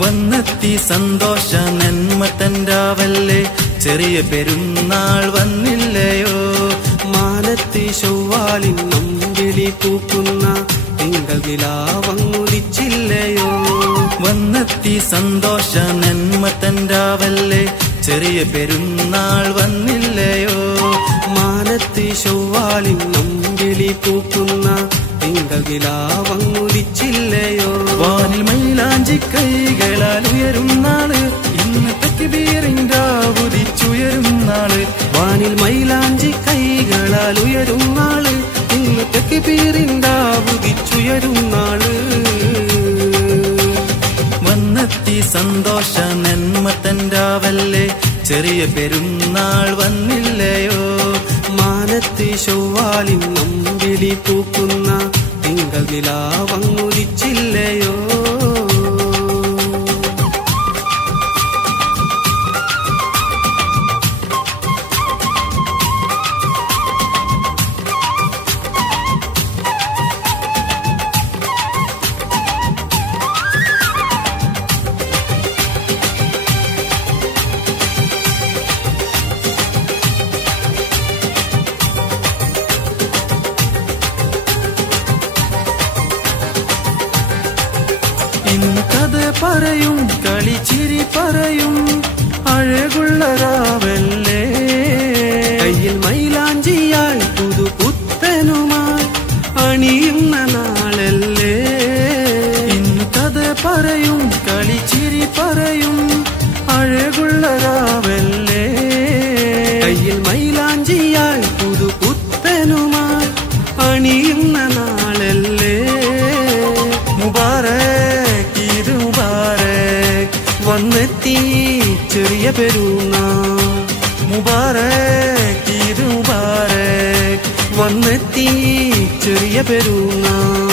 വന്നെത്തി സന്തോഷ നന്മത്തൻരാവല്ലേ ചെറിയ പെരുന്നാൾ വന്നില്ലയോ മാനത്തി ചൊവ്വാലിൻ നമ്പിളി പൂക്കുന്ന തിങ്കൾ നിലാവങ്ങുദിച്ചില്ലയോ വന്നെത്തി സന്തോഷ നന്മത്തൻരാവല്ലേ ചെറിയ പെരുന്നാൾ വന്നില്ലയോ മാനത്തി ചൊവ്വാലിൻ നമ്പിളി പൂക്കുന്ന തിങ്കൾ നിലാവങ്ങുദിച്ചില്ലയോ വാനിൽ മൈലാഞ്ചി കൈകളാൽ ഉയരും നാള് ഇന്ന് തക്ബീറിന്റെ ഉദിച്ചുയരും നാള് വാനിൽ മൈലാഞ്ചി കൈകളാൽ ഉയരും നാള് ഇന്ന് തക്ബീറിന്റെ ഉദിച്ചുയരും നാള് വന്നെത്തി സന്തോഷ നന്മത്തൻരാവല്ലേ ചെറിയ പെരുന്നാൾ വന്നില്ലയോ മാനത്തി ചൊവ്വാലിൻ നമ്പിളി പൂക്കുന്ന തിങ്കൾ നിലാവങ്ങുദിച്ചില്ലയോ ഇന്ന് കഥ പറയും കളിച്ചിരി പറയും അഴകുള്ള രാവല്ലേ കയ്യിൽ മൈലാഞ്ചിയായി പുതുപുത്തനുമായി അണിയുന്ന നാളല്ലേ ഇന്ന് കഥ പറയും കളിച്ചിരി പറയും അഴകുള്ള രാവല്ലേ കയ്യിൽ മൈലാഞ്ചിയായി പുതുപുത്തനുമായി അണിയുന്ന നാളല്ലേ മുബാരക് ഈദ് മുബാരക് വന്നെത്തി ചെറിയ പെരുന്നാൾ മുബാരക് ഈദ് മുബാരക് വന്നെത്തി ചെറിയ പെരുന്നാൾ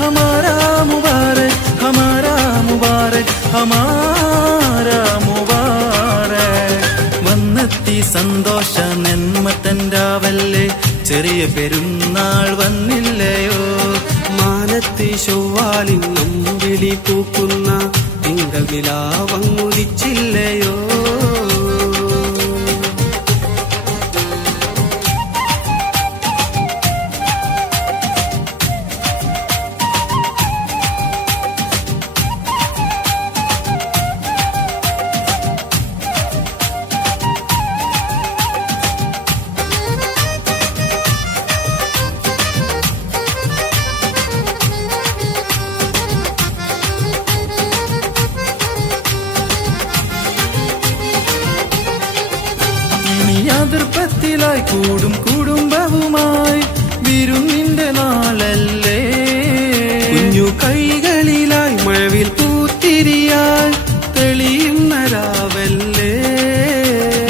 ഹമാരാ മുബാരക് ഹമാരാ മുബാരക് ഹമാരാ മുബാരക് വന്നെത്തി സന്തോഷ നന്മത്തൻരാവല്ലേ ചെറിയ പെരുന്നാൾ വന്നില്ലയോ മാനത്തി ചൊവ്വാലിൻ നമ്പിളി പൂക്കുന്ന തിങ്കൾ നിലാവങ്ങുദിച്ചില്ലയോ അതിർപ്പത്തിലായി കൂടും കുടുംബവുമായി വിരുന്നിന്റെ നാളല്ലേ കുഞ്ഞു കൈകളിലായി മഴവിൽ പൂത്തിരിയാൽ തെളിയുന്ന രാവല്ലേ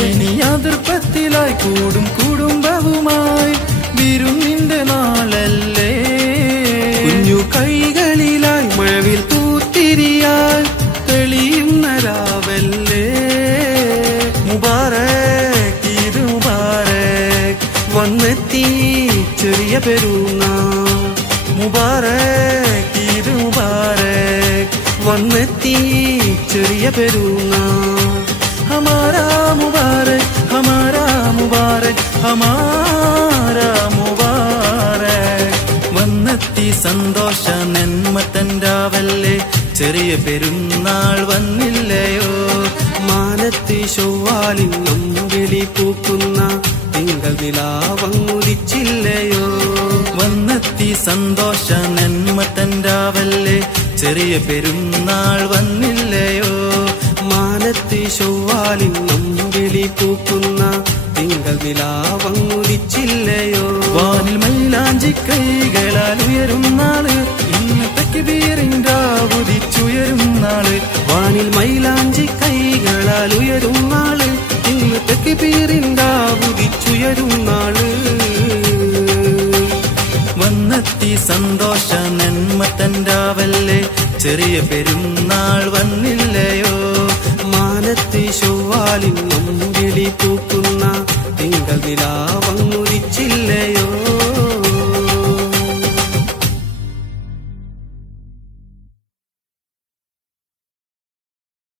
ഇനി അതിർപ്പത്തിലായി കൂടും കുടുംബവുമായി വിരുന്നിന്റെ നാളല്ലേ കുഞ്ഞു കൈകളിലായി മഴവിൽ പൂത്തിരിയാൽ തെളിയുന്ന രാവല്ലേ മുബാരക് ഈദ് മുബാരക് വന്നെത്തി ചെറിയ പെരുന്നാൾ മുബാരക് ഈദ് മുബാരക് വന്നെത്തി ചെറിയ പെരുന്നാൾ ഹമാരാ മുബാരക് ഹമാരാ മുബാരക് ഹമാരാ മുബാരക് വന്നെത്തി സന്തോഷ നന്മത്തൻരാവല്ലേ ചെറിയ പെരുന്നാൾ വന്നില്ലയോ മാനത്തി ചൊവ്വാലിൻ നമ്പിളി പൂക്കുന്ന തിങ്കൾ നിലാവങ്ങുദിച്ചില്ലയോ വന്നെത്തി സന്തോഷ നന്മത്തൻരാവല്ലേ ചെറിയ പെരുന്നാൾ വന്നില്ലയോ മാനത്തി ചൊവ്വാലിൻ നമ്പിളി പൂക്കുന്ന തിങ്കൾ നിലാവങ്ങുദിച്ചില്ലയോ വാനിൽ മൈലാഞ്ചി കൈകളാൽ ഉയരും നാള് ഇന്ന് തക്ബീറിന്റെ ഉദിച്ചുയരും നാള് വാനിൽ മൈലാഞ്ചി കൈകളാൽ ഉയരും നാള് ഇന്ന് തക്ബീറിന്റെ ഉദിച്ചുയരും നാള് വന്നെത്തി സന്തോഷ നന്മത്തൻരാവല്ലേ ചെറിയ പെരുന്നാൾ വന്നില്ലയോ മാനത്തി ചൊവ്വാലിൻ നമ്പിളി പൂക്കുന്ന തിങ്കൾ നിലാവങ്ങുദിച്ചില്ലയോ